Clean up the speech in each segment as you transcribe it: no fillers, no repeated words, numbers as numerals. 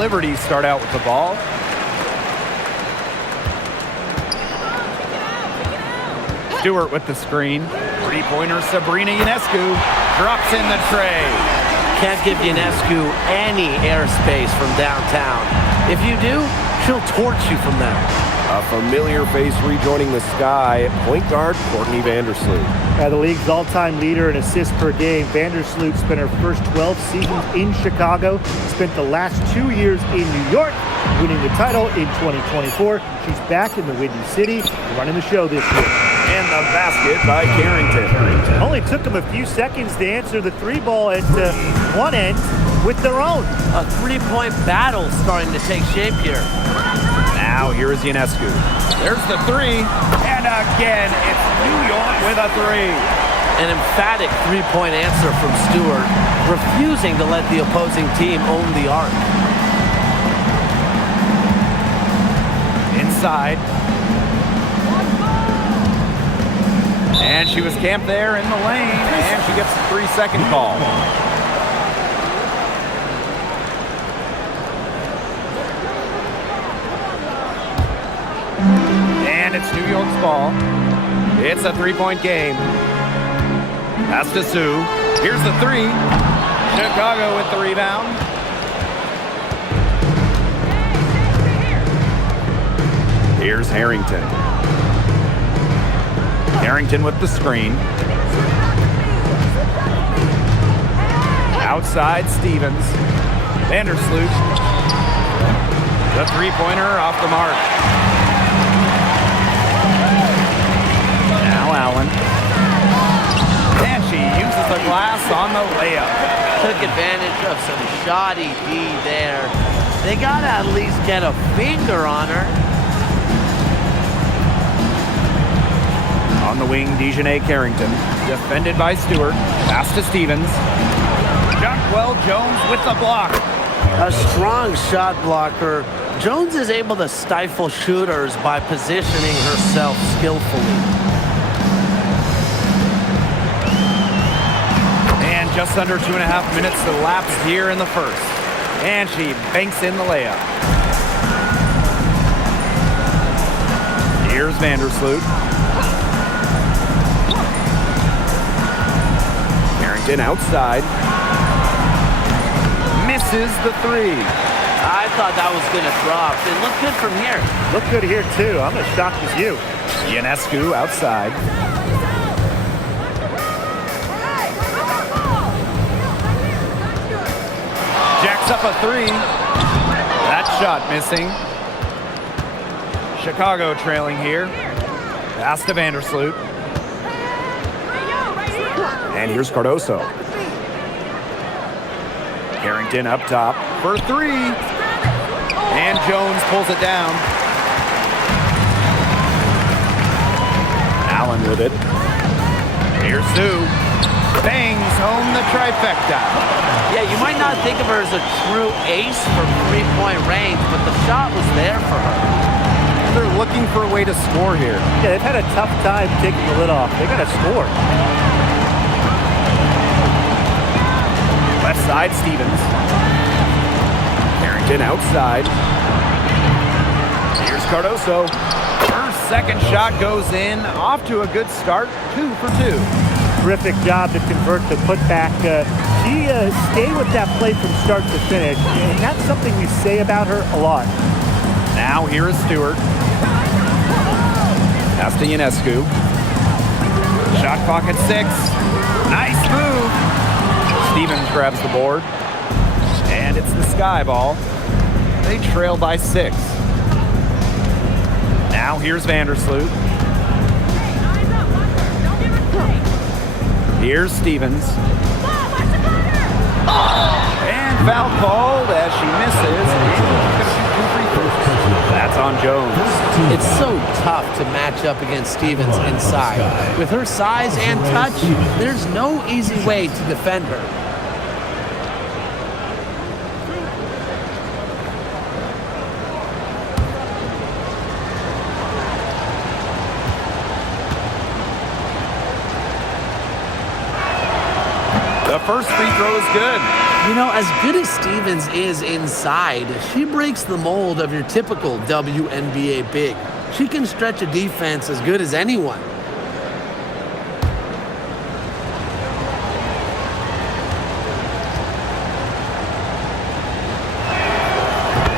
Liberty start out with the ball. Stewart with the screen. Three-pointer, Sabrina Ionescu drops in the tray. Can't give Ionescu any airspace from downtown. If you do, she'll torch you from there. A familiar face rejoining the Sky, point guard Courtney Vandersloot. The league's all-time leader in assists per game. Vandersloot spent her first 12 seasons in Chicago, spent the last 2 years in New York, winning the title in 2024. She's back in the Windy City, running the show this year. And the basket by Carrington. Only took them a few seconds to answer the three ball at one end with their own. A three-point battle starting to take shape here. Now here is Ionescu. There's the three. And again, it's New York with a three. An emphatic three-point answer from Stewart, refusing to let the opposing team own the arc. Inside. And she was camped there in the lane, and she gets a 3-second call. And it's New York's ball. It's a three-point game. Pass to Sue. Here's the three. Chicago with the rebound. Here's Harrington. Harrington with the screen. Outside, Stevens. Vandersloot. The three-pointer off the mark. Now Allen. And she uses the glass on the layup. Took advantage of some shoddy D there. They gotta at least get a finger on her. On the wing, Dejanay Carrington. Defended by Stewart. Pass to Stevens. Jonquel Jones with the block. A strong shot blocker. Jones is able to stifle shooters by positioning herself skillfully. And just under 2.5 minutes elapsed here in the first. And she banks in the layup. Here's Vandersloot. Carrington outside. Misses the three. I thought that was going to drop. It looked good from here. Look good here, too. I'm as shocked as you. Ionescu outside. Jacks up a three. That shot missing. Chicago trailing here. Pass to Vandersloot. And here's Cardoso. Carrington up top for three. And Jones pulls it down. Allen with it. Here's Sue. Bangs home the trifecta. Yeah, you might not think of her as a true ace from three-point range, but the shot was there for her. They're looking for a way to score here. Yeah, they've had a tough time taking the lid off. They got to score. Left side, Stevens. Carrington outside. Here's Cardoso. Her second shot goes in. Off to a good start. 2 for 2. Terrific job to convert the putback. She stayed with that play from start to finish, and that's something we say about her a lot. Now here is Stewart. Pass to Ionescu. Shot clock at 6. Nice move. Stevens grabs the board. And it's the Sky ball. They trail by 6. Now here's Vandersloot. Here's Stevens. And foul called as she misses. That's on Jones. It's so tough to match up against Stevens inside. With her size and touch, there's no easy way to defend her. The first free throw is good. You know, as good as Stevens is inside, she breaks the mold of your typical WNBA big. She can stretch a defense as good as anyone.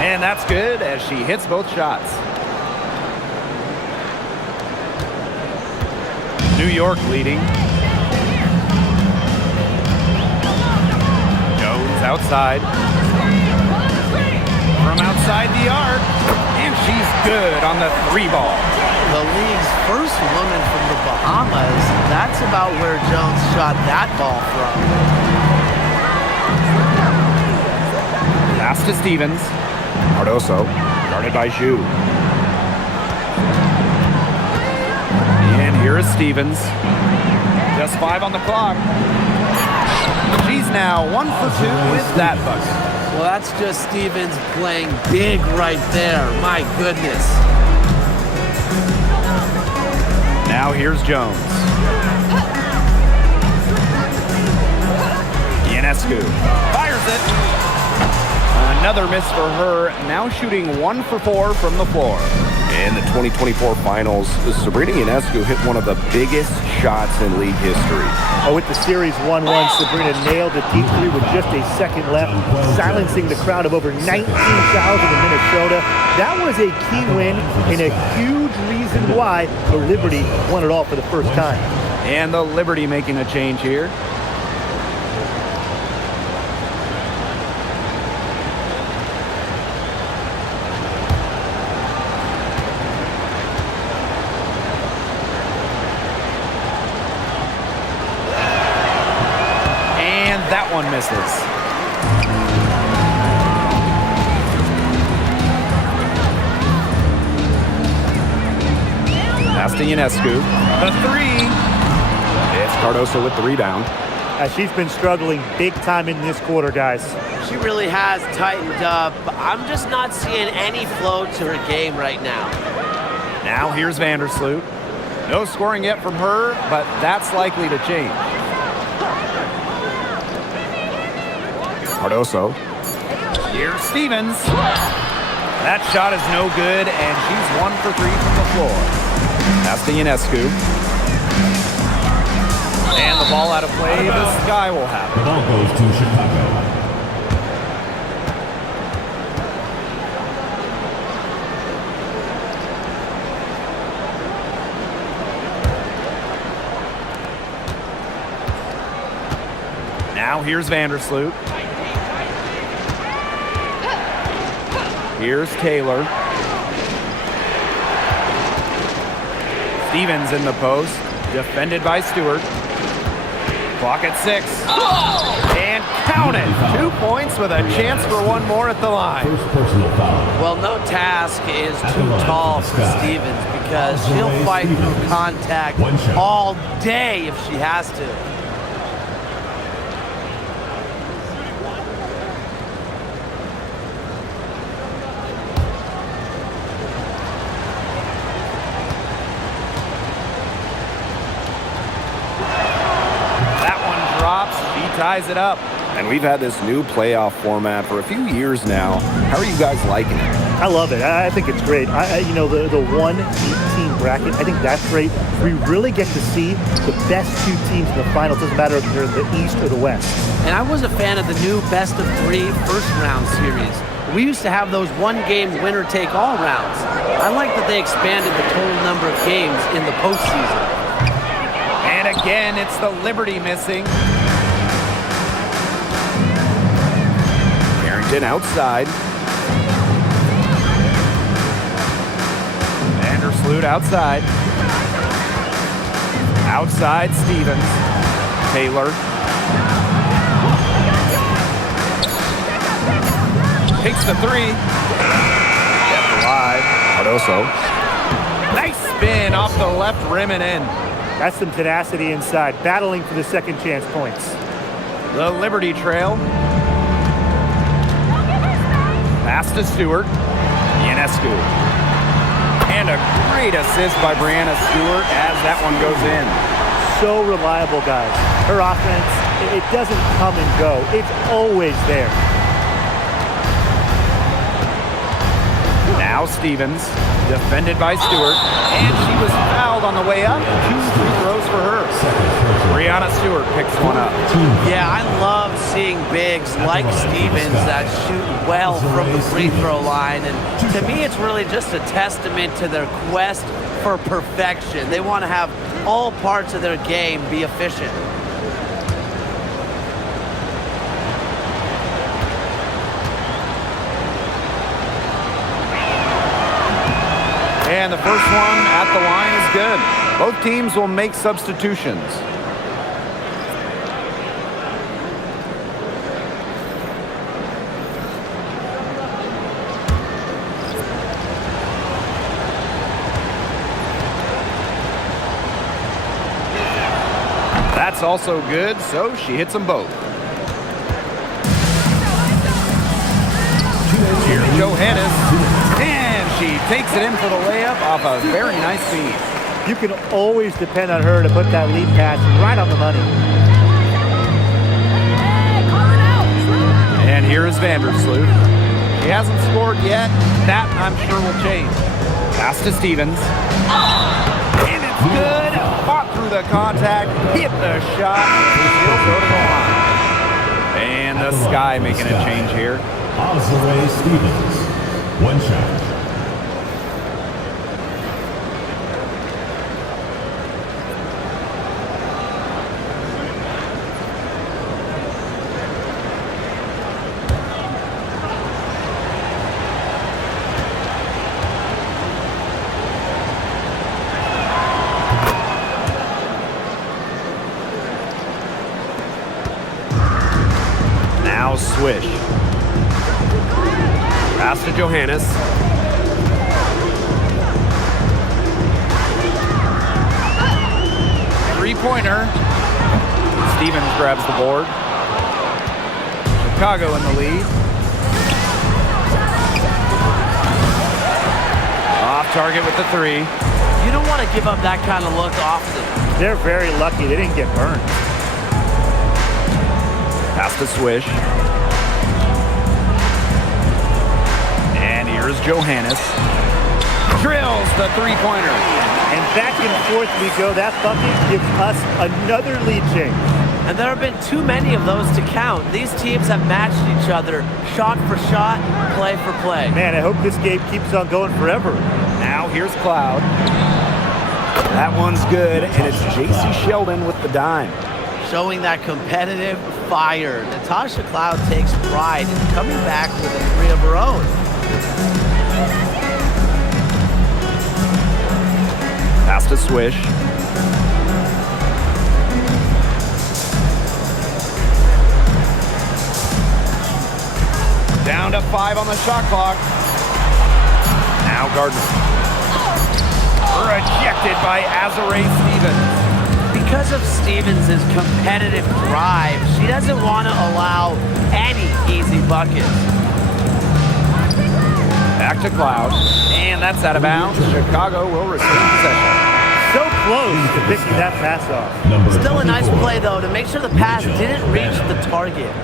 And that's good as she hits both shots. New York leading. Jones outside. From outside the arc. And she's good on the 3 ball. The league's first woman from the Bahamas. That's about where Jones shot that ball from. Pass to Stevens. Cardoso, guarded by Zhu. And here is Stevens. Just 5 on the clock. She's now 1 for 2 with that bucket. Well, that's just Stevens playing big right there. My goodness. Now here's Jones. Ionescu fires it. Another miss for her. Now shooting 1 for 4 from the floor. In the 2024 finals, Sabrina Ionescu hit one of the biggest shots in league history. Oh, with the series 1-1, Sabrina nailed a deep 3 with just a second left, silencing the crowd of over 19,000 in Minnesota. That was a key win and a huge reason why the Liberty won it all for the first time. And the Liberty making a change here. That one misses. Pass to Ionescu. The 3. It's Cardoso with the rebound. She's been struggling big time in this quarter, guys. She really has tightened up. I'm just not seeing any flow to her game right now. Now here's Vandersloot. No scoring yet from her, but that's likely to change. Cardoso. Here's Stevens. That shot is no good, and she's 1 for 3 from the floor. Pass to Ionescu. And the ball out of play. The Sky will have it. The ball goes to Chicago. Now here's Vandersloot. Here's Taylor. Stevens in the post, defended by Stewart. Clock at 6. And count it. 2 points with a chance for 1 more at the line. First personal foul. Well, no task is too tall for Stevens because she'll fight through contact all day if she has to. Ties it up. And we've had this new playoff format for a few years now. How are you guys liking it? I love it. I think it's great. You know, the 1-18 bracket, I think that's great. We really get to see the best 2 teams in the final. It doesn't matter if they're in the East or the West. And I was a fan of the new best of 3 first-round series. We used to have those 1-game winner-take-all rounds. I like that they expanded the total number of games in the postseason. And again, it's the Liberty missing. Outside. Vandersloot outside. Outside Stevens. Taylor. Takes the 3. Kept alive. Cardoso. Nice spin off the left rim and in. That's some tenacity inside, battling for the second chance points. The Liberty trail. Pass to Stewart. Ionescu. And a great assist by Brianna Stewart as that one goes in. So reliable, guys. Her offense it doesn't come and go. It's always there. Now Stevens, defended by Stewart, and she was fouled on the way up. 2 free throws for her. Brianna Stewart picks one up. Yeah, I love seeing bigs like Stevens that shoot well from the free throw line. And to me, it's really just a testament to their quest for perfection. They want to have all parts of their game be efficient. And the first one at the line is good. Both teams will make substitutions. That's also good, so she hits them both. Here's Johannes, and she takes it in for the layup off a very nice feed. You can always depend on her to put that lead pass right on the money. And here is Vandersloot. He hasn't scored yet. That, I'm sure, will change. Pass to Stevens. And it's good. Fought through the contact, hit the shot. She'll go to the line. And the Sky making a change here. Azare Stevens. 1 shot. Now Swish. Pass to Johannes. Three-pointer. Stevens grabs the board. Chicago in the lead. Off target with the 3. You don't want to give up that kind of look often. They're very lucky they didn't get burned. Pass to Swish. And here's Johannes. Drills the three-pointer. And back and forth we go. That bucket gives us another lead change. And there have been too many of those to count. These teams have matched each other shot for shot, play for play. Man, I hope this game keeps on going forever. Now here's Cloud. That one's good, and it's J.C. Sheldon with the dime. Showing that competitive fire. Natasha Cloud takes pride in coming back with a 3 of her own. Pass to Swish. Down to 5 on the shot clock. Now Gardner. Rejected by Azare Stevens. Because of Stevens' competitive drive, she doesn't want to allow any easy buckets. Back to Cloud, and that's out of bounds. Chicago will retain possession. So close to picking that pass off. Still a nice play, though, to make sure the pass didn't reach the target.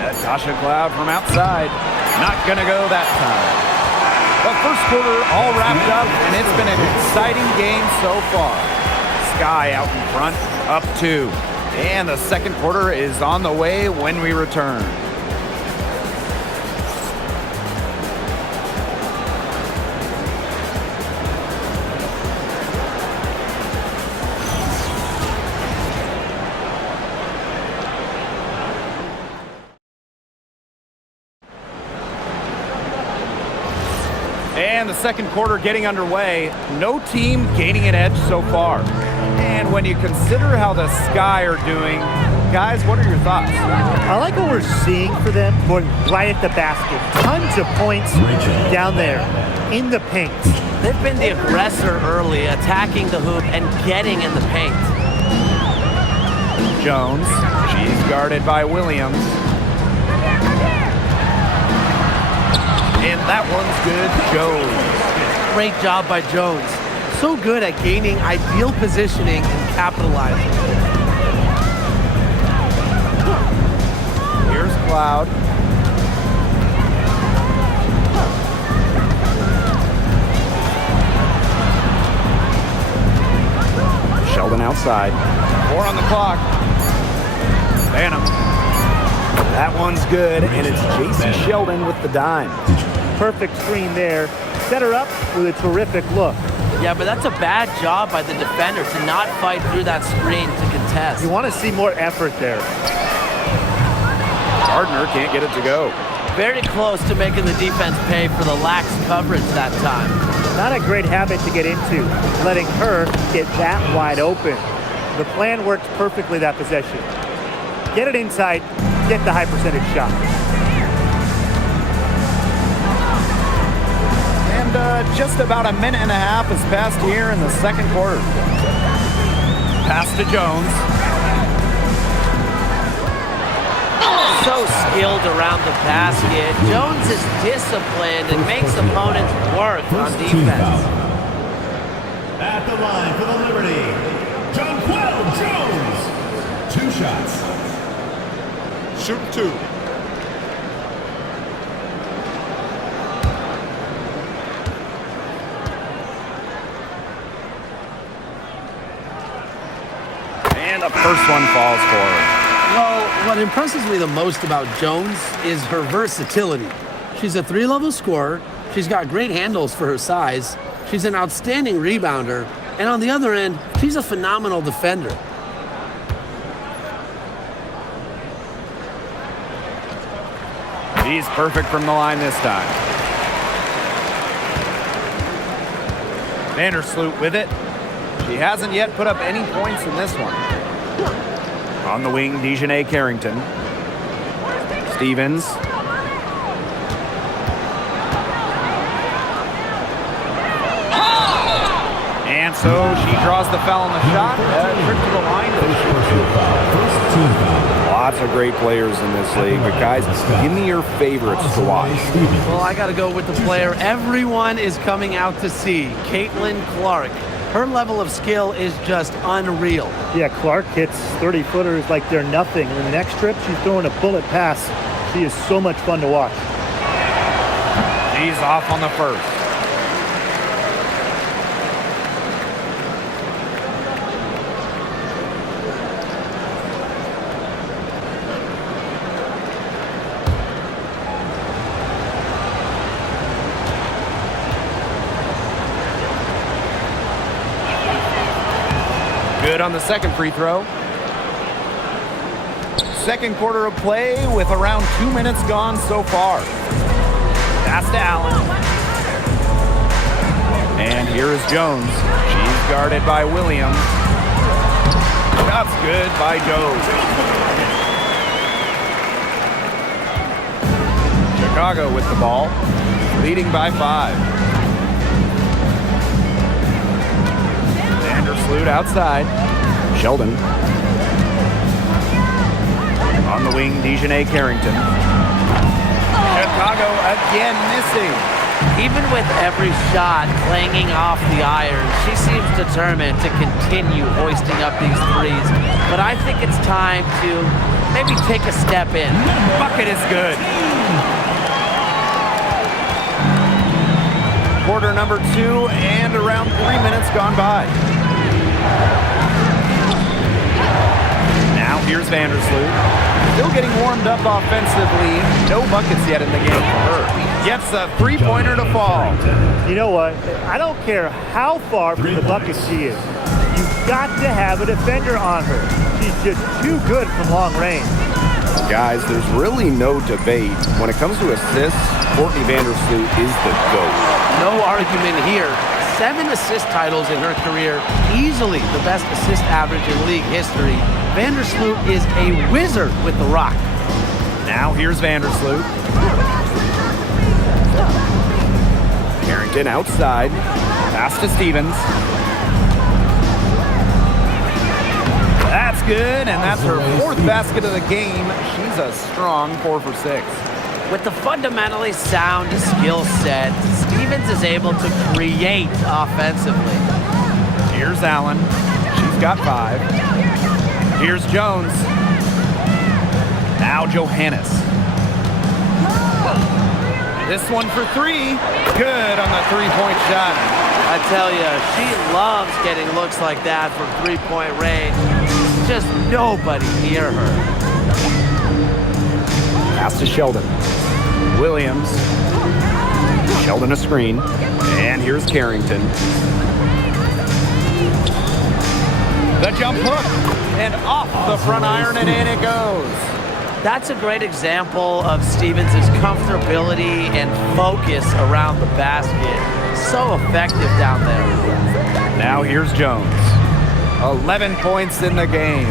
Natasha Cloud from outside. Not going to go that time. The first quarter all wrapped up, and it's been an exciting game so far. Sky out in front, up 2. And the second quarter is on the way when we return. And the second quarter getting underway. No team gaining an edge so far. And when you consider how the Sky are doing, guys, what are your thoughts? I like what we're seeing for them going right at the basket. Tons of points down there in the paint. They've been the aggressor early, attacking the hoop and getting in the paint. Jones, she's guarded by Williams. And that one's good. Jones. Great job by Jones. So good at gaining ideal positioning and capitalizing. Here's Cloud. Sheldon outside. 4 on the clock. Phantom. That one's good, and it's Jason Sheldon with the dime. Perfect screen there. Set her up with a terrific look. Yeah, but that's a bad job by the defender to not fight through that screen to contest. You want to see more effort there. Gardner can't get it to go. Very close to making the defense pay for the lax coverage that time. Not a great habit to get into, letting her get that wide open. The plan worked perfectly that possession. Get it inside, get the high percentage shot. And just about a minute and a half has passed here in the second quarter. Pass to Jones. So skilled around the basket. Jones is disciplined and makes opponents work on defense. At the line for the Liberty, Jonquel Jones. 2 shots. Shoot 2. And the first one falls for her. Well, what impresses me the most about Jones is her versatility. She's a 3-level scorer. She's got great handles for her size. She's an outstanding rebounder. And on the other end, she's a phenomenal defender. She's perfect from the line this time. Vandersloot with it. She hasn't yet put up any points in this one. On the wing, Dejanay Carrington. Stevens. And so she draws the foul on the shot. Trip to the line. Lots of great players in this league, but guys, give me your favorites to watch. Well, I got to go with the player everyone is coming out to see, Caitlin Clark. Her level of skill is just unreal. Yeah, Clark hits 30-footers like they're nothing. In the next trip, she's throwing a bullet pass. She is so much fun to watch. She's off on the first. Good on the second free throw. Second quarter of play with around 2 minutes gone so far. Pass to Allen. And here is Jones. She's guarded by Williams. Shot's good by Jones. Chicago with the ball, leading by 5. Vandersloot outside. Sheldon. On the wing, Dejanay Carrington. Chicago again missing. Even with every shot clanging off the iron, she seems determined to continue hoisting up these threes. But I think it's time to maybe take a step in. Bucket is good. Quarter number 2 and around 3 minutes gone by. Now here's Vandersloot. Still getting warmed up offensively. No buckets yet in the game for her. Gets a three-pointer to fall. You know what? I don't care how far from the bucket she is. You've got to have a defender on her. She's just too good from long range. Guys, there's really no debate. When it comes to assists, Courtney Vandersloot is the GOAT. No argument here. 7 assist titles in her career, easily the best assist average in league history. Vandersloot is a wizard with the rock. Now here's Vandersloot. Carrington outside. Pass to Stevens. That's good, and that's her 4th basket of the game. She's a strong 4 for 6. With the fundamentally sound skill set, Stevens is able to create offensively. Here's Allen. She's got 5. Here's Jones. Now Johannes. This one for 3. Good on the 3-point shot. I tell you, she loves getting looks like that from 3-point range. Just nobody near her. Pass to Sheldon. Williams. Sheldon a screen. And here's Carrington. The jump hook. And off the front iron and in it goes. That's a great example of Stevens' comfortability and focus around the basket. So effective down there. Now here's Jones. 11 points in the game.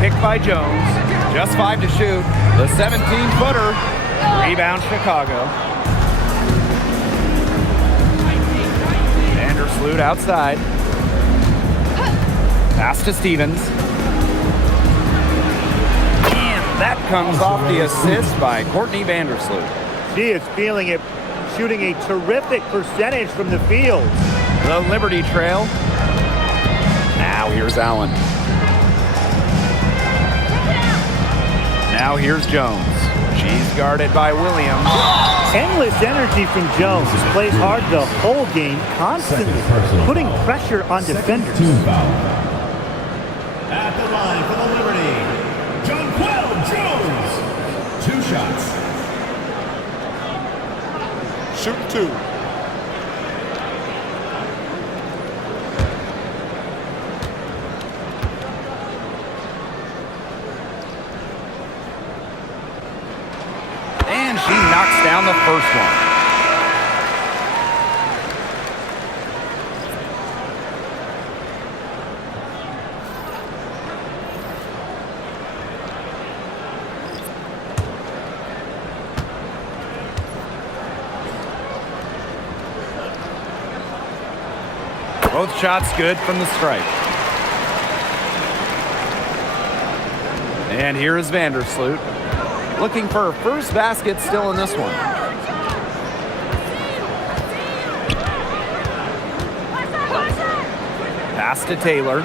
Picked by Jones. Just 5 to shoot. The 17-footer. Rebound Chicago. Vandersloot outside. Pass to Stevens. And that comes off the assist by Courtney Vandersloot. She is feeling it, shooting a terrific percentage from the field. The Liberty trail. Now here's Allen. Now here's Jones. She's guarded by Williams. Endless energy from Jones. Plays hard the whole game, constantly putting pressure on defenders. Team foul. At the line for the Liberty, Jonquel Jones. 2 shots. Shoot 2. And she knocks down the first one. Both shots good from the stripe. And here is Vandersloot. Looking for her first basket still in this one. Pass to Taylor.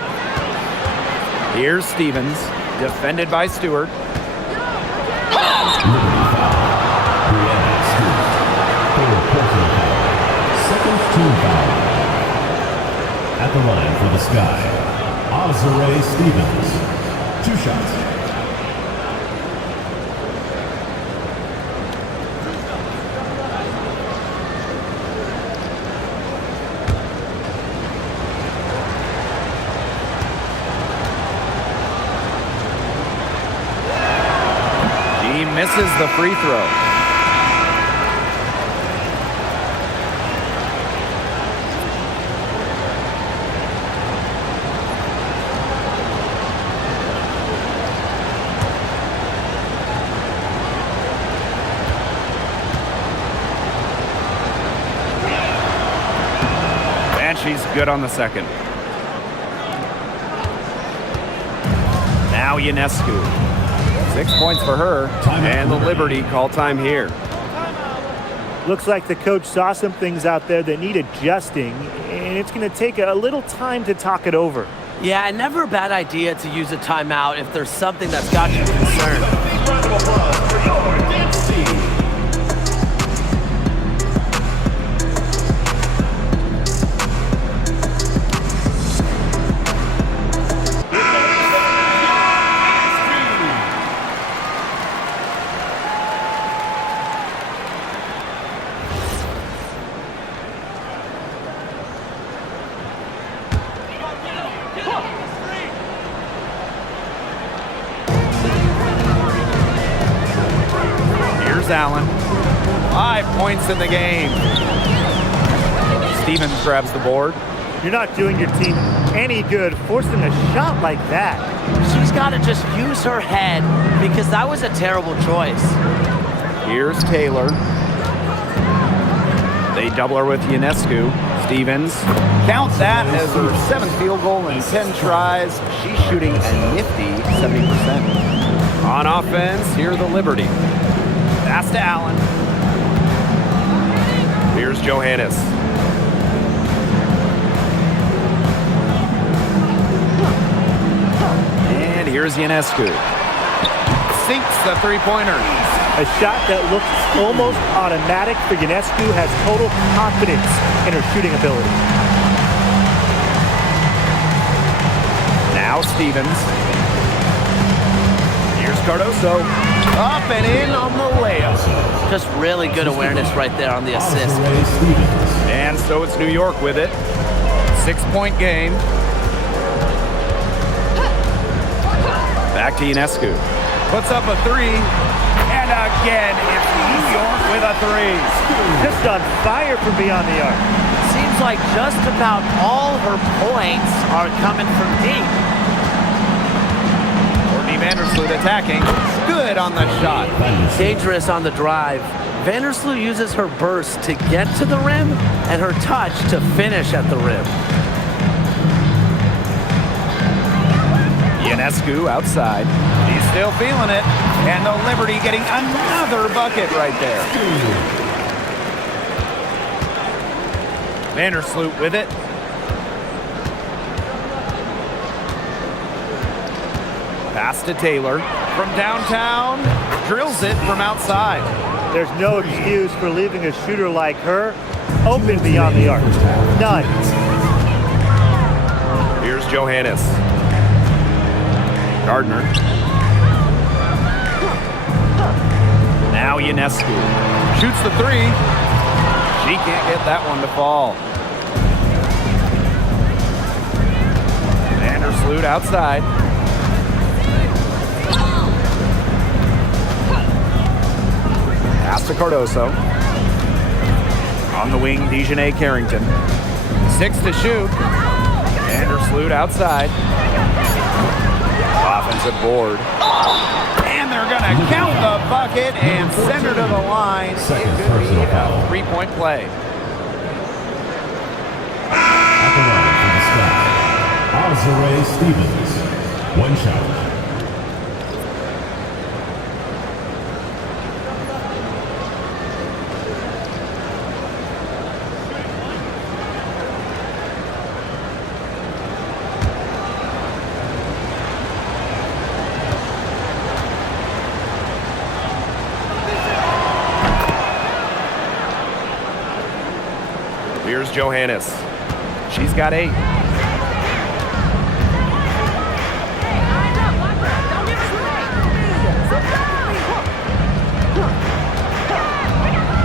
Here's Stevens. Defended by Stewart. Second team foul. At the line for the Sky, Azare Stevens. 2 shots. He misses the free throw. And she's good on the second. Now Ionescu. 6 points for her, and the Liberty call time here. Looks like the coach saw some things out there that need adjusting, and it's going to take a little time to talk it over. Yeah, and never a bad idea to use a timeout if there's something that's got you concerned. Round of applause for your dance team. Here's Allen. 5 points in the game. Stevens grabs the board. You're not doing your team any good forcing a shot like that. She's got to just use her head because that was a terrible choice. Here's Taylor. They double her with Ionescu. Stevens. Count that as her 7th field goal in 10 tries. She's shooting a nifty 70%. On offense, here the Liberty. Pass to Allen. Here's Johannes. And here's Ionescu. Sinks the three-pointer. A shot that looks almost automatic for Ionescu, has total confidence in her shooting ability. Now Stevens. Here's Cardoso. Up and in on the layup. Just really good awareness right there on the assist. And so it's New York with it. 6-point game. Back to Ionescu. Puts up a three. And again, it's New York with a three. Just on fire from beyond the arc. Seems like just about all her points are coming from deep. Courtney Vandersloot attacking. Good on the shot. Dangerous on the drive. Vandersloot uses her burst to get to the rim and her touch to finish at the rim. Ionescu outside. He's still feeling it. And the Liberty getting another bucket right there. Vandersloot with it. Pass to Taylor. From downtown. Drills it from outside. There's no excuse for leaving a shooter like her open beyond the arc. None. Here's Johannes. Gardner. Now Ionescu. Shoots the three. She can't get that one to fall. Vandersloot outside. Pass to Cardoso. On the wing, Dejanay Carrington. 6 to shoot. Vandersloot outside. Offensive board. And they're going to count the bucket and send her to the line. It could be a three-point play. At the line for the Sky, Azare Stevens. One shot. Here's Johannes. She's got 8.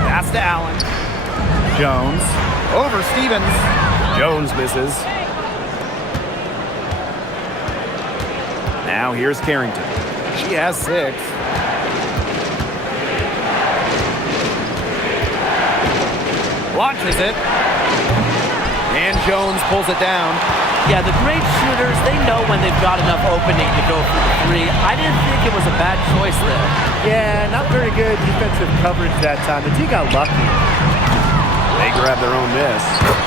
Pass to Allen. Jones. Over Stevens. Jones misses. Now here's Carrington. She has 6. Launches it. And Jones pulls it down. Yeah, the great shooters, they know when they've got enough opening to go for the three. I didn't think it was a bad choice there. Yeah, not very good defensive coverage that time. The team got lucky. They grab their own miss.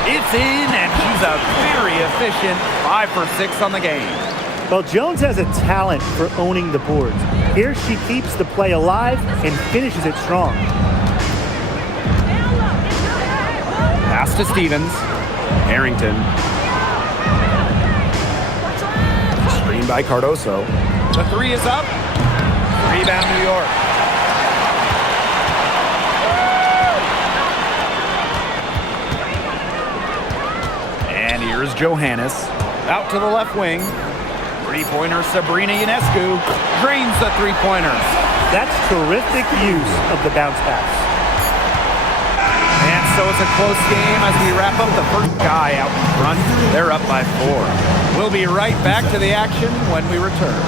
It's in, and she's a very efficient 5 for 6 on the game. Well, Jones has a talent for owning the boards. Here she keeps the play alive and finishes it strong. Pass to Stevens. Harrington. Screen by Cardoso. The three is up. Rebound New York. And here's Johannes. Out to the left wing. Three-pointer Sabrina Ionescu drains the three-pointer. That's terrific use of the bounce pass. And so it's a close game as we wrap up the first guy out in front. They're up by 4. We'll be right back to the action when we return.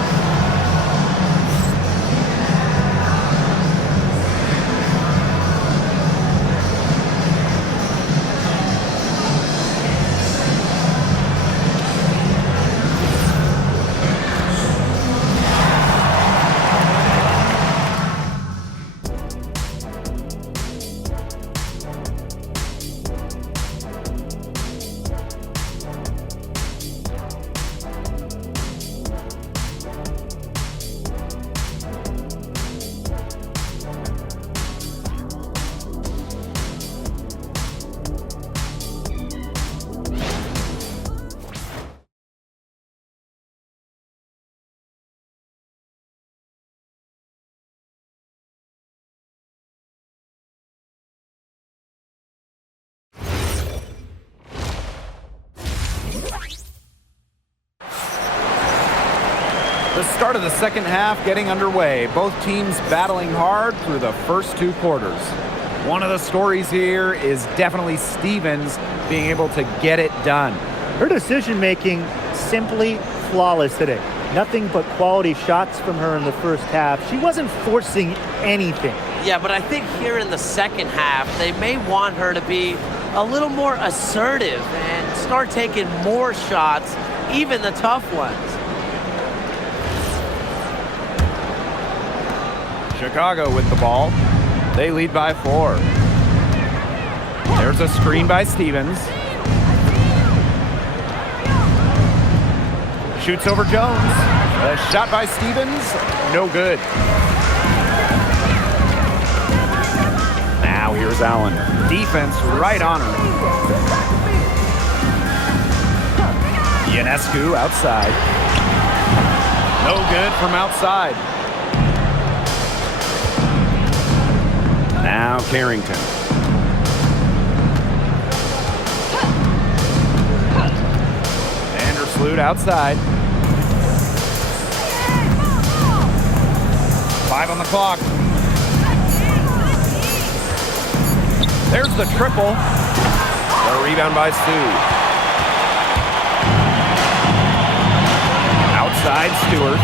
The start of the second half getting underway. Both teams battling hard through the first 2 quarters. One of the stories here is definitely Stevens being able to get it done. Her decision-making simply flawless today. Nothing but quality shots from her in the first half. She wasn't forcing anything. Yeah, but I think here in the second half, they may want her to be a little more assertive and start taking more shots, even the tough ones. Chicago with the ball. They lead by 4. There's a screen by Stevens. Shoots over Jones. A shot by Stevens. No good. Now here's Allen. Defense right on her. Ionescu outside. No good from outside. Now Carrington. Vandersloot outside. 5 on the clock. There's the triple. The rebound by Sue. Outside Stewart.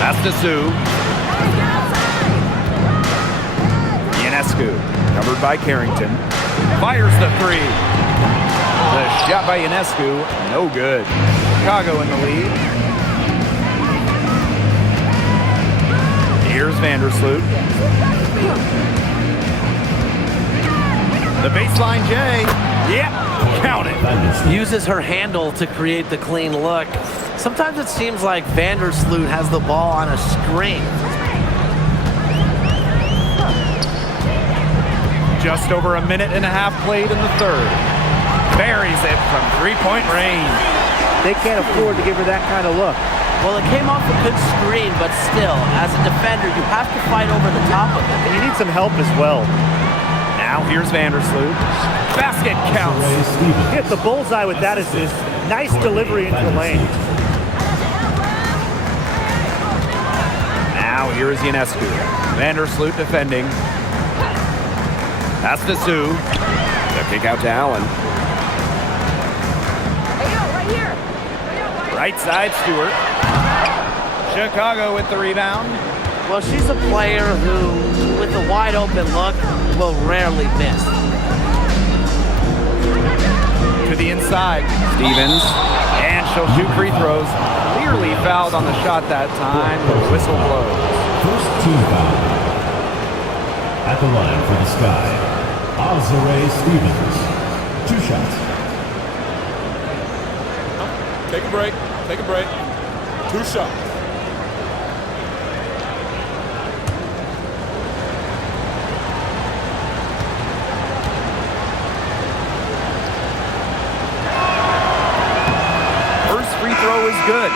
Pass to Sue. Ionescu, covered by Carrington. Fires the 3. The shot by Ionescu, no good. Chicago in the lead. Here's Vandersloot. The baseline J. Yep, count it. Uses her handle to create the clean look. Sometimes it seems like Vandersloot has the ball on a string. Just over a minute and a half played in the third. Buries it from 3-point range. They can't afford to give her that kind of look. Well, it came off a good screen, but still, as a defender, you have to fight over the top of it. And you need some help as well. Now here's Vandersloot. Basket counts. Hit the bullseye with that assist. Nice delivery into the lane. Now here's Ionescu. Vandersloot defending. Pass to Sue. The kick out to Allen. Right side Stewart. Chicago with the rebound. Well, she's a player who, with a wide open look, will rarely miss. To the inside. Stevens. And she'll shoot free throws. Clearly fouled on the shot that time. The whistle blows. First team foul. At the line for the Sky, Azare Stevens. 2 shots. Take a break. Take a break. 2 shots. First free throw is good.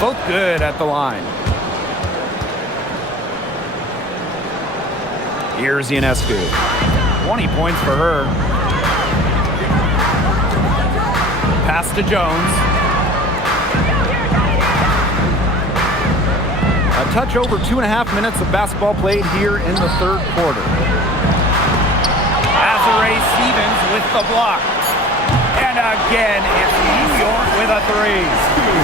Both good at the line. Here's Ionescu. 20 points for her. Pass to Jones. A touch over 2.5 minutes of basketball played here in the third quarter. Azare Stevens with the block. And again, it's New York with a 3.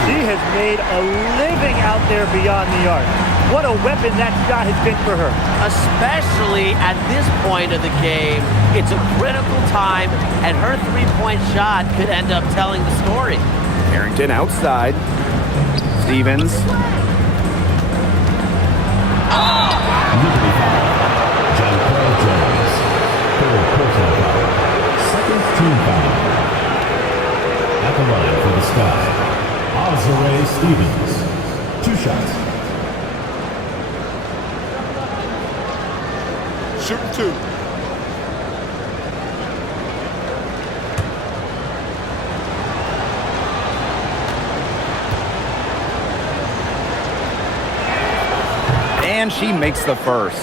She has made a living out there beyond the arc. What a weapon that shot has been for her. Especially at this point of the game, it's a critical time, and her 3-point shot could end up telling the story. Carrington outside. Stevens. Liberty foul. Jonquel Jones. 3rd personal foul. 2nd team foul. At the line for the Sky, Azare Stevens. 2 shots. Shooting 2. And she makes the first.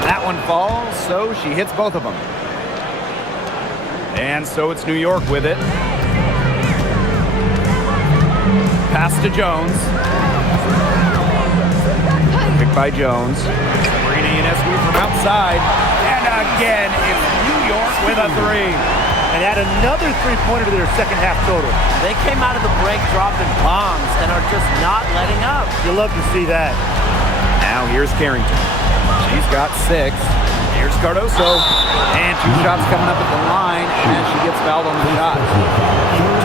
That one falls, so she hits both of them. And so it's New York with it. Pass to Jones. Picked by Jones. Sabrina Ionescu from outside. And again, it's New York with a three. And add another three-pointer to their second half total. They came out of the break dropping bombs and are just not letting up. You love to see that. Now here's Carrington. She's got 6. Here's Cardoso. And 2 shots coming up at the line as she gets fouled on the shot.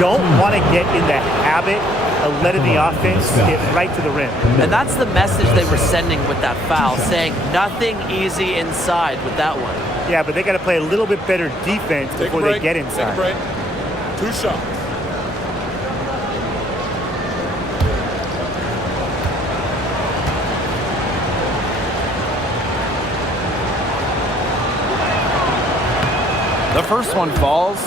Don't want to get in the habit of letting the offense get right to the rim. And that's the message they were sending with that foul, saying nothing easy inside with that one. Yeah, but they got to play a little bit better defense Take before a break. they get inside. Take a break. 2 shots. The first one falls.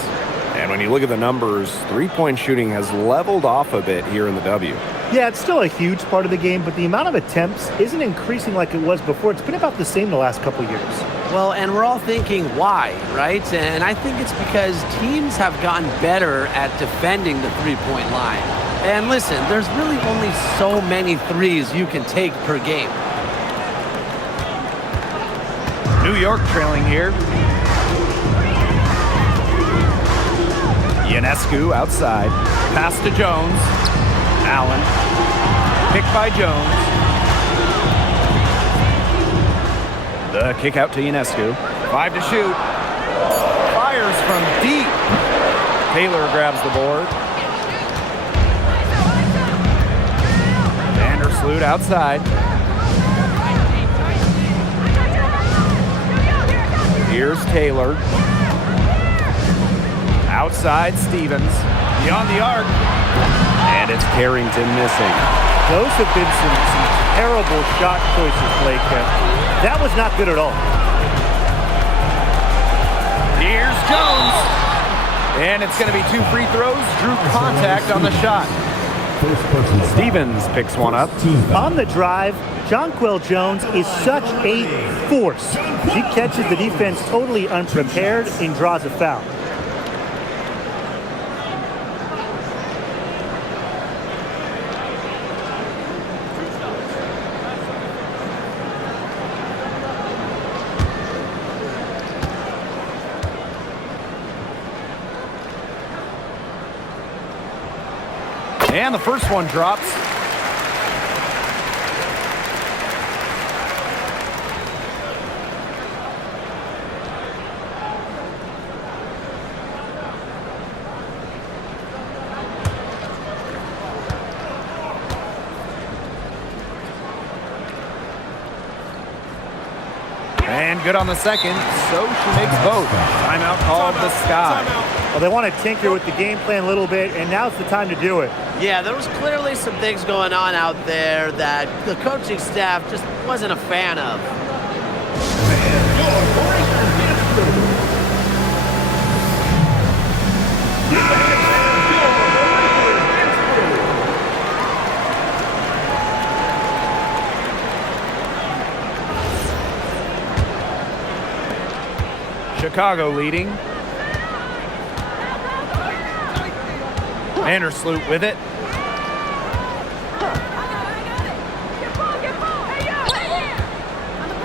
And when you look at the numbers, three-point shooting has leveled off a bit here in the W. Yeah, it's still a huge part of the game, but the amount of attempts isn't increasing like it was before. It's been about the same the last couple years. Well, and we're all thinking why, right? And I think it's because teams have gotten better at defending the three-point line. And listen, there's really only so many threes you can take per game. New York trailing here. Ionescu outside. Pass to Jones. Allen. Picked by Jones. The kick out to Ionescu. 5 to shoot. Fires from deep. Taylor grabs the board. Vandersloot outside. Here's Taylor. Outside Stevens. Beyond the arc. And it's Carrington missing. Those have been some terrible shot choices, Blake. That was not good at all. Here's Jones. And it's going to be 2 free throws. Drew contact on the shot. Stevens picks one up. On the drive, Jonquel Jones is such a force. She catches the defense totally unprepared and draws a foul. And the first one drops. And good on the second, so she makes both. Timeout called the Sky. Well, they want to tinker with the game plan a little bit, and now's the time to do it. Yeah, there was clearly some things going on out there that the coaching staff just wasn't a fan of. Chicago leading. Vandersloot with it.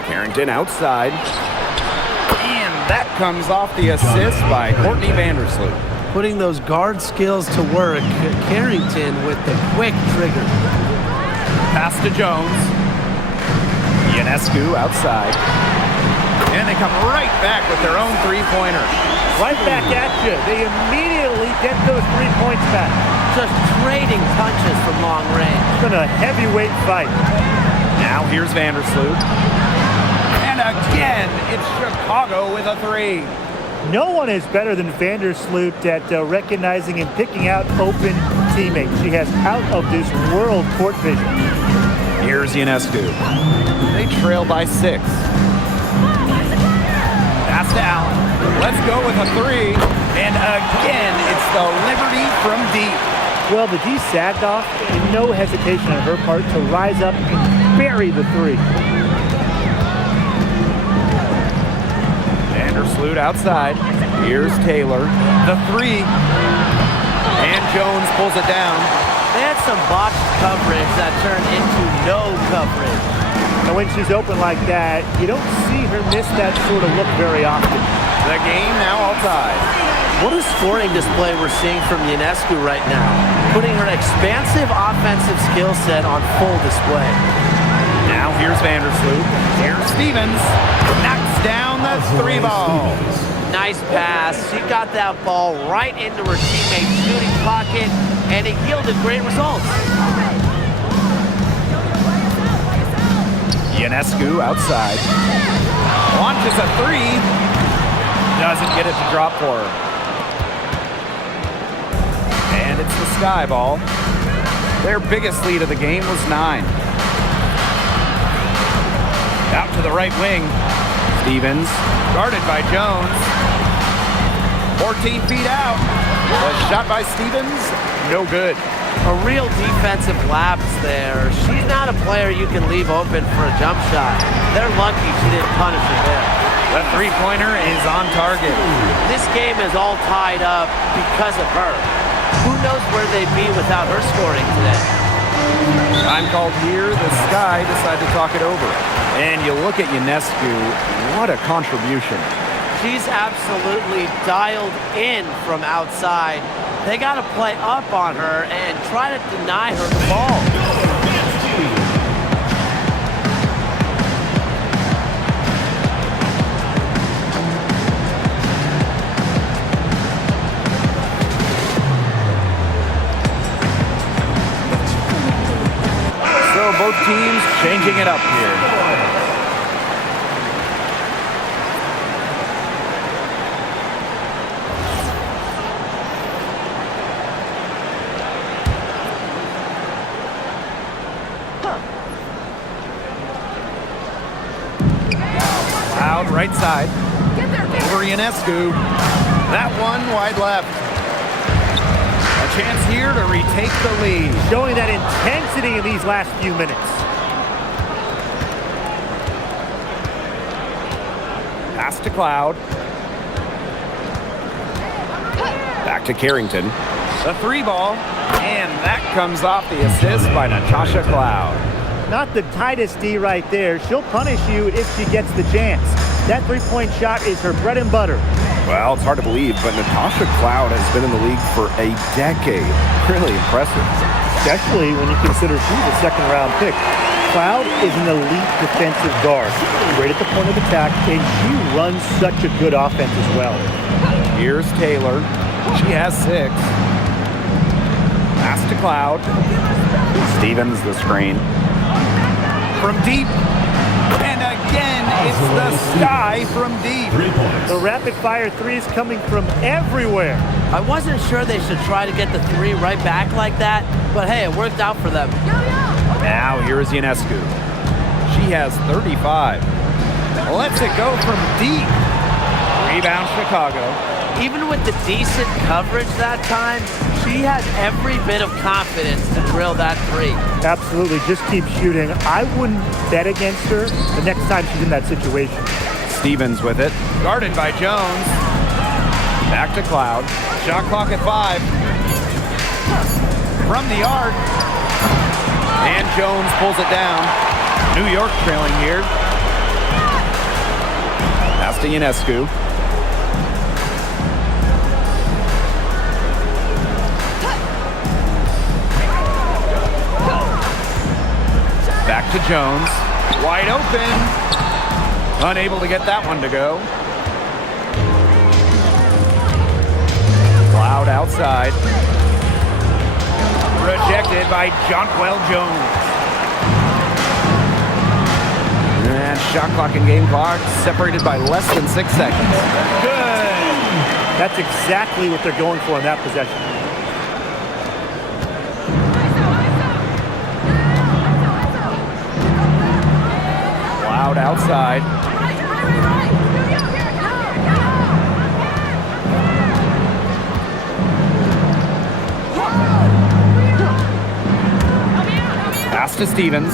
Carrington outside. And that comes off the assist by Courtney Vandersloot. Putting those guard skills to work, Carrington with the quick trigger. Pass to Jones. Ionescu outside. And they come right back with their own three-pointer. Right back at you. They immediately get those 3 points back. Just trading punches from long range. It's been a heavyweight fight. Now here's Vandersloot. And again, it's Chicago with a three. No one is better than Vandersloot at recognizing and picking out open teammates. She has out of this world court vision. Here's Ionescu. They trail by 6. Pass to Allen. Let's go with a 3. And again, it's the Liberty from deep. Well, the D sagged off, and no hesitation on her part to rise up and bury the 3. Vandersloot outside. Here's Taylor. The 3. And Jones pulls it down. They had some botched coverage that turned into no coverage. And when she's open like that, you don't see her miss that sort of look very often. The game now all tied. What a scoring display we're seeing from Ionescu right now, putting her expansive offensive skill set on full display. Now here's Vandersloot. Here's Stevens. Knocks down the 3 ball. Nice pass. She got that ball right into her teammate's shooting pocket, and it yielded great results. Ionescu outside. Launches a 3. Doesn't get it to drop for her. And it's the Sky ball. Their biggest lead of the game was 9. Out to the right wing. Stevens, guarded by Jones. 14 feet out. The shot by Stevens, no good. A real defensive lapse there. She's not a player you can leave open for a jump shot. They're lucky she didn't punish her there. The 3-pointer is on target. This game is all tied up because of her. Who knows where they'd be without her scoring today? Time called here. The Sky decide to talk it over. And you look at Ionescu, what a contribution. She's absolutely dialed in from outside. They got to play up on her and try to deny her the ball. So both teams changing it up here. Loud right side. Over Ionescu. That one wide left. A chance here to retake the lead. Showing that intensity in these last few minutes. Pass to Cloud. Back to Carrington. The 3 ball. And that comes off the assist by Natasha Cloud. Not the tightest D right there. She'll punish you if she gets the chance. That 3-point shot is her bread and butter. Well, it's hard to believe, but Natasha Cloud has been in the league for a decade. Really impressive. Especially when you consider she's a second-round pick. Cloud is an elite defensive guard. Great at the point of attack, and she runs such a good offense as well. Here's Taylor. She has 6. Pass to Cloud. Stevens the screen. From deep. And again, it's the Sky from deep. 3 points. The rapid-fire 3 is coming from everywhere. I wasn't sure they should try to get the 3 right back like that, but hey, it worked out for them. Now here is Ionescu. She has 35. Lets it go from deep. Rebound Chicago. Even with the decent coverage that time, she has every bit of confidence to drill that 3. Absolutely, just keep shooting. I wouldn't bet against her the next time she's in that situation. Stevens with it. Guarded by Jones. Back to Cloud. Shot clock at 5. From the arc. And Jones pulls it down. New York trailing here. Pass to Ionescu. Back to Jones. Wide open. Unable to get that one to go. Cloud outside. Rejected by Jonquel Jones. And shot clock and game clock separated by less than 6 seconds. Good. That's exactly what they're going for in that possession. Cloud outside. Pass to Stevens.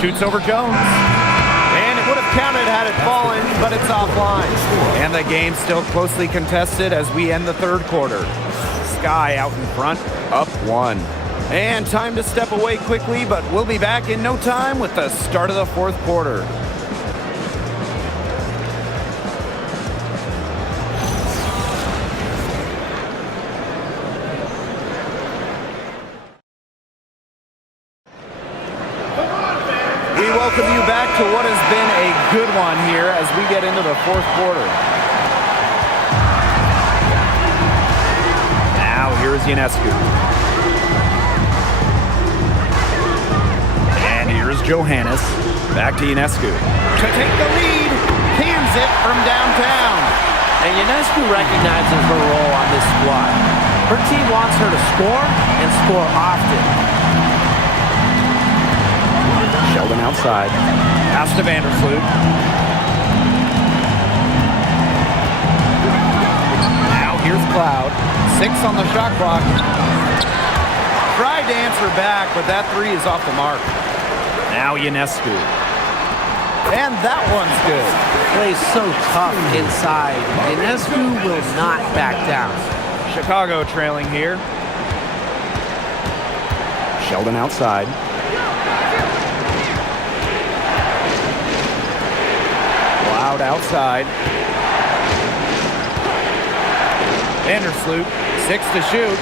Shoots over Jones. And it would have counted had it fallen, but it's offline. And the game's still closely contested as we end the third quarter. Sky out in front, up 1. And time to step away quickly, but we'll be back in no time with the start of the fourth quarter. We welcome you back to what has been a good one here as we get into the fourth quarter. Now here's Ionescu. And here's Johannes. Back to Ionescu. To take the lead, cans it from downtown. And Ionescu recognizes her role on this squad. Her team wants her to score and score often. Sheldon outside. Pass to Vandersloot. Now here's Cloud. 6 on the shot clock. Tried to answer back, but that 3 is off the mark. Now Ionescu. And that one's good. Plays so tough inside. Ionescu will not back down. Chicago trailing here. Sheldon outside. Cloud outside. Vandersloot, 6 to shoot.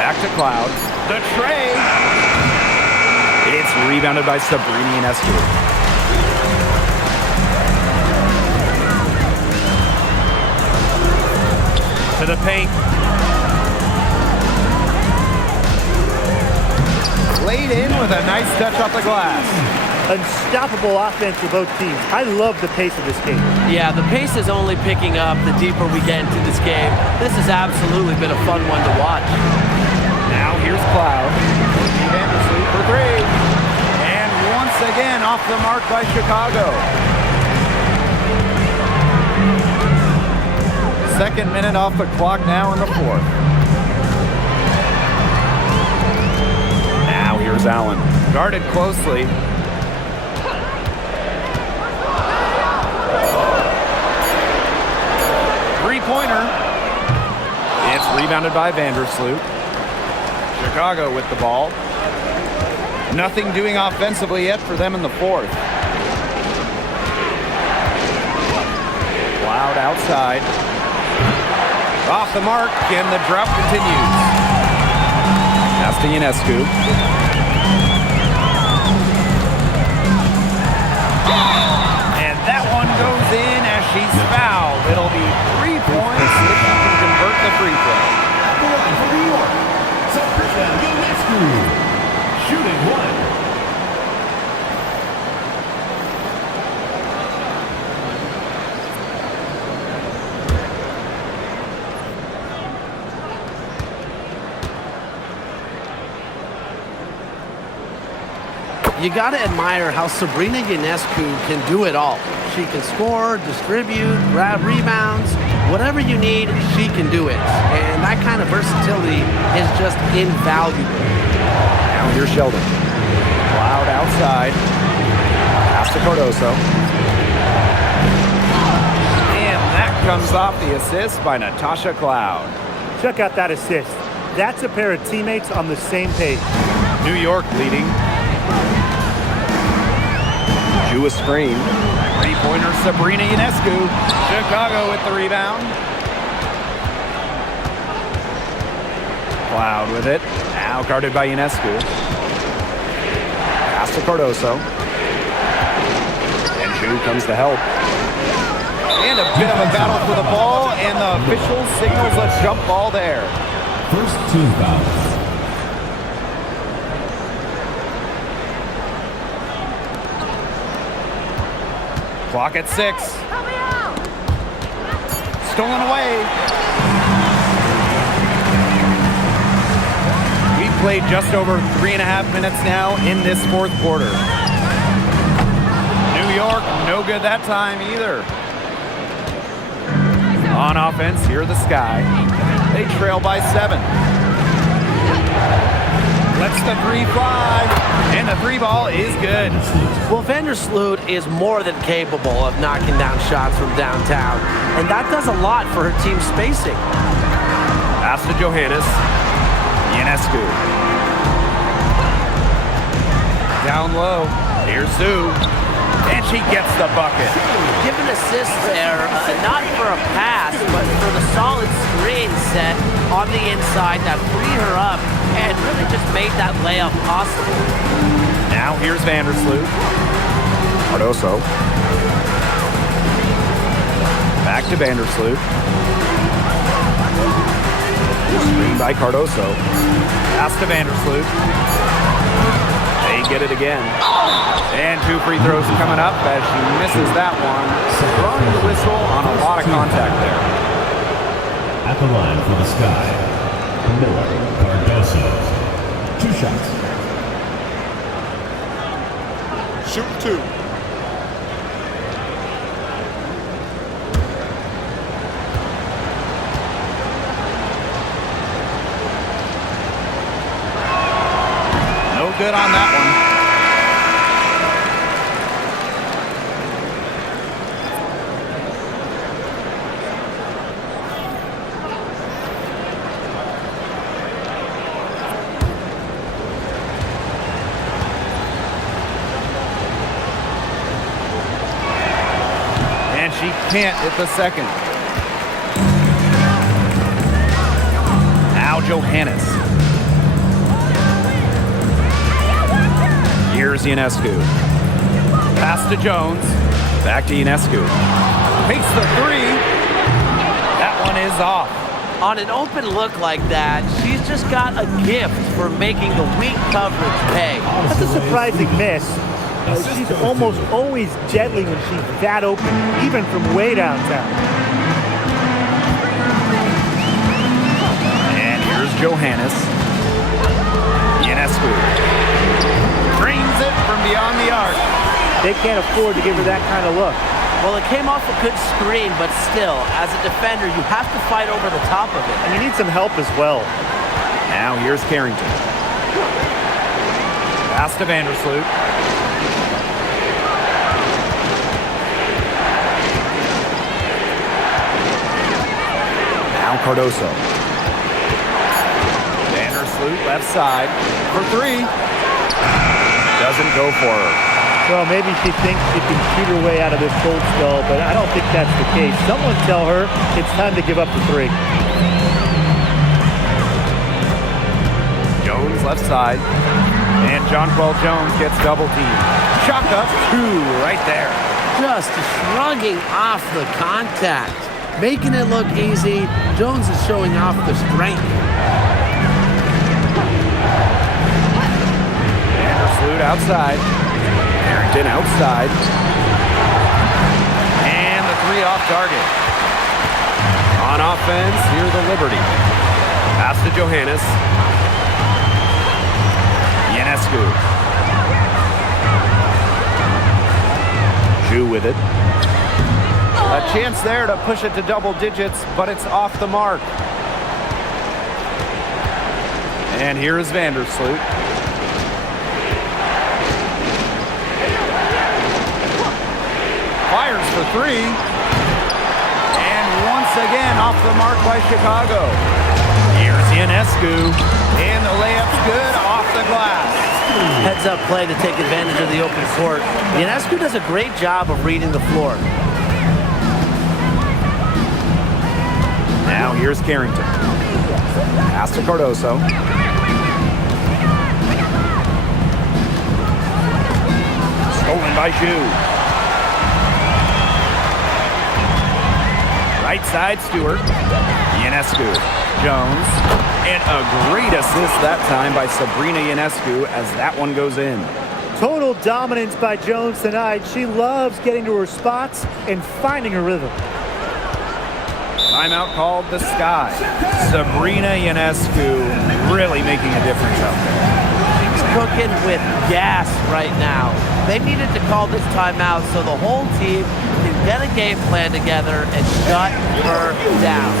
Back to Cloud. The tray. It's rebounded by Sabrina Ionescu. To the paint. Laid in with a nice touch off the glass. Unstoppable offense for both teams. I love the pace of this game. Yeah, the pace is only picking up the deeper we get into this game. This has absolutely been a fun one to watch. Now here's Cloud. Vandersloot for 3. And once again off the mark by Chicago. Second minute off the clock now in the fourth. Now here's Allen. Guarded closely. Three-pointer. It's rebounded by Vandersloot. Chicago with the ball. Nothing doing offensively yet for them in the fourth. Cloud outside. Off the mark, and the drought continues. Pass to Ionescu. And that one goes in as she's fouled. It'll be 3 points if she can convert the free throw. At the line for New York, Sabrina Ionescu, shooting 1. You got to admire how Sabrina Ionescu can do it all. She can score, distribute, grab rebounds, whatever you need, she can do it. And that kind of versatility is just invaluable. Now here's Sheldon. Cloud outside. Pass to Cardoso. And that comes off the assist by Natasha Cloud. Check out that assist. That's a pair of teammates on the same page. New York leading. Drew a screen. Three-pointer Sabrina Ionescu. Chicago with the rebound. Cloud with it. Now guarded by Ionescu. Pass to Cardoso. And Drew comes to help. And a bit of a battle for the ball, and the official signals a jump ball there. First team foul. Clock at 6. Stolen away. We played just over 3.5 minutes now in this fourth quarter. New York, no good that time either. On offense, here the Sky. They trail by 7. Lets the 3 fly, and the 3 ball is good. Well, Vandersloot is more than capable of knocking down shots from downtown, and that does a lot for her team's spacing. Pass to Johannes. Ionescu. Down low. Here's Sue. And she gets the bucket. Give an assist there, not for a pass, but for the solid screen set on the inside that freed her up and really just made that layup possible. Now here's Vandersloot. Cardoso. Back to Vandersloot. Screen by Cardoso. Pass to Vandersloot. They get it again. And 2 free throws coming up as she misses that one. Throwing the whistle on a lot of contact there. At the line for the Sky, Miller Cardoso. 2 shots. Shoot 2. No good on that one. And she can't hit the second. Now Johannes. Here's Ionescu. Pass to Jones. Back to Ionescu. Takes the 3. That one is off. On an open look like that, she's just got a gift for making the weak coverage pay. That's a surprising miss. She's almost always deadly when she's that open, even from way downtown. And here's Johannes. Ionescu. Drains it from beyond the arc. They can't afford to give her that kind of look. Well, it came off a good screen, but still, as a defender, you have to fight over the top of it. And you need some help as well. Now here's Carrington. Pass to Vandersloot. Now Cardoso. Vandersloot left side for 3. Doesn't go for her. Well, maybe she thinks she can shoot her way out of this cold spell, but I don't think that's the case. Someone tell her it's time to give up the 3. Jones left side. And Jonquel Jones gets double teamed. Shot up 2 right there. Just shrugging off the contact. Making it look easy. Jones is showing off the strength. Vandersloot outside. Carrington outside. And the 3 off target. On offense, here the Liberty. Pass to Johannes. Ionescu. Ju with it. A chance there to push it to double digits, but it's off the mark. And here is Vandersloot. Fires for 3. And once again off the mark by Chicago. Here's Ionescu. And the layup's good off the glass. Heads-up play to take advantage of the open court. Ionescu does a great job of reading the floor. Now here's Carrington. Pass to Cardoso. Stolen by Ju. Right side, Stewart. Ionescu. Jones. And a great assist that time by Sabrina Ionescu as that one goes in. Total dominance by Jones tonight. She loves getting to her spots and finding her rhythm. Timeout called the Sky. Sabrina Ionescu really making a difference out there. She's cooking with gas right now. They needed to call this timeout so the whole team can get a game plan together and shut her down.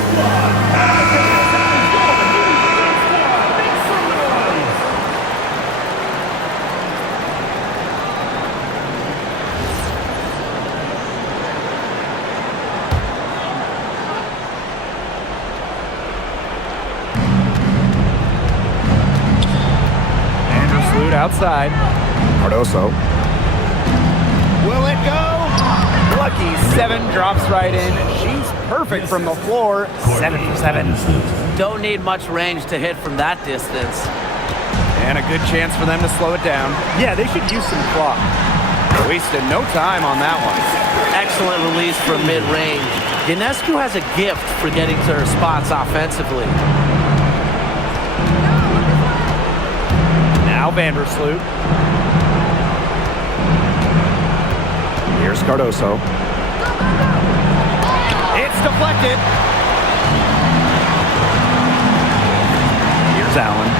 Outside. Cardoso. Will it go? Lucky 7 drops right in. She's perfect from the floor. 7 for 7. Don't need much range to hit from that distance. And a good chance for them to slow it down. Yeah, they should use some clock. Wasted no time on that one. Excellent release from mid-range. Ionescu has a gift for getting to her spots offensively. Now Vandersloot. Here's Cardoso. It's deflected. Here's Allen.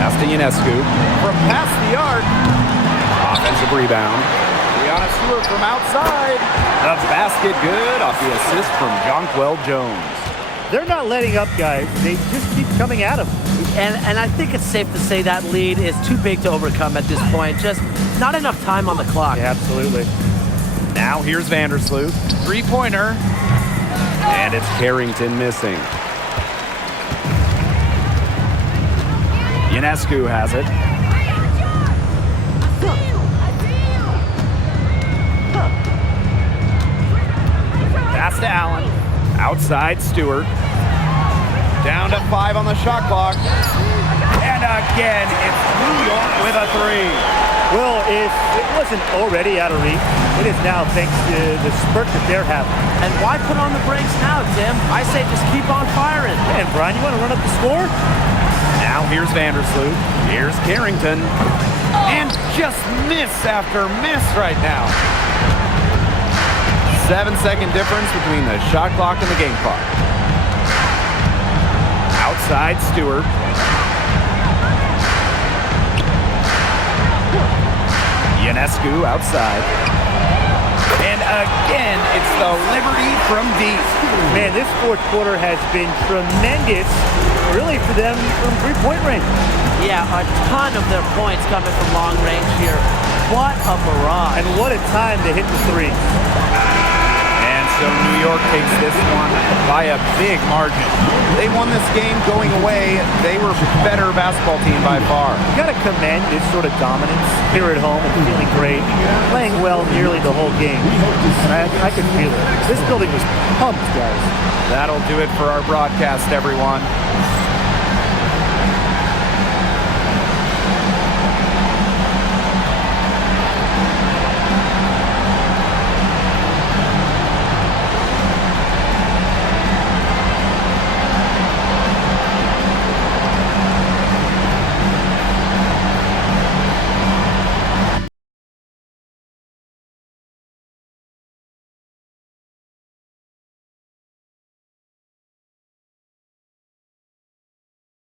Pass to Ionescu. From past the arc. Offensive rebound. Brianna Stewart from outside. The basket good off the assist from Jonquel Jones. They're not letting up, guys. They just keep coming at them. And I think it's safe to say that lead is too big to overcome at this point. Just not enough time on the clock. Yeah, absolutely. Now here's Vandersloot. 3-pointer. And it's Carrington missing. Ionescu has it. Pass to Allen. Outside Stewart. Down to 5 on the shot clock. And again, it's New York with a 3. Well, if it wasn't already out of reach, it is now thanks to the spurt that they're having. And why put on the brakes now, Tim? I say just keep on firing. And Brian, you want to run up the score? Now here's Vandersloot. Here's Carrington. And just miss after miss right now. 7-second difference between the shot clock and the game clock. Outside Stewart. Ionescu outside. And again, it's the Liberty from deep. Man, this fourth quarter has been tremendous, really, for them from three-point range. Yeah, a ton of their points coming from long range here. What a barrage. And what a time to hit the three. So New York takes this one by a big margin. They won this game going away. They were better basketball team by far. You got to commend this sort of dominance here at home and feeling great, playing well nearly the whole game. And I could feel it. This building was pumped, guys. That'll do it for our broadcast, everyone.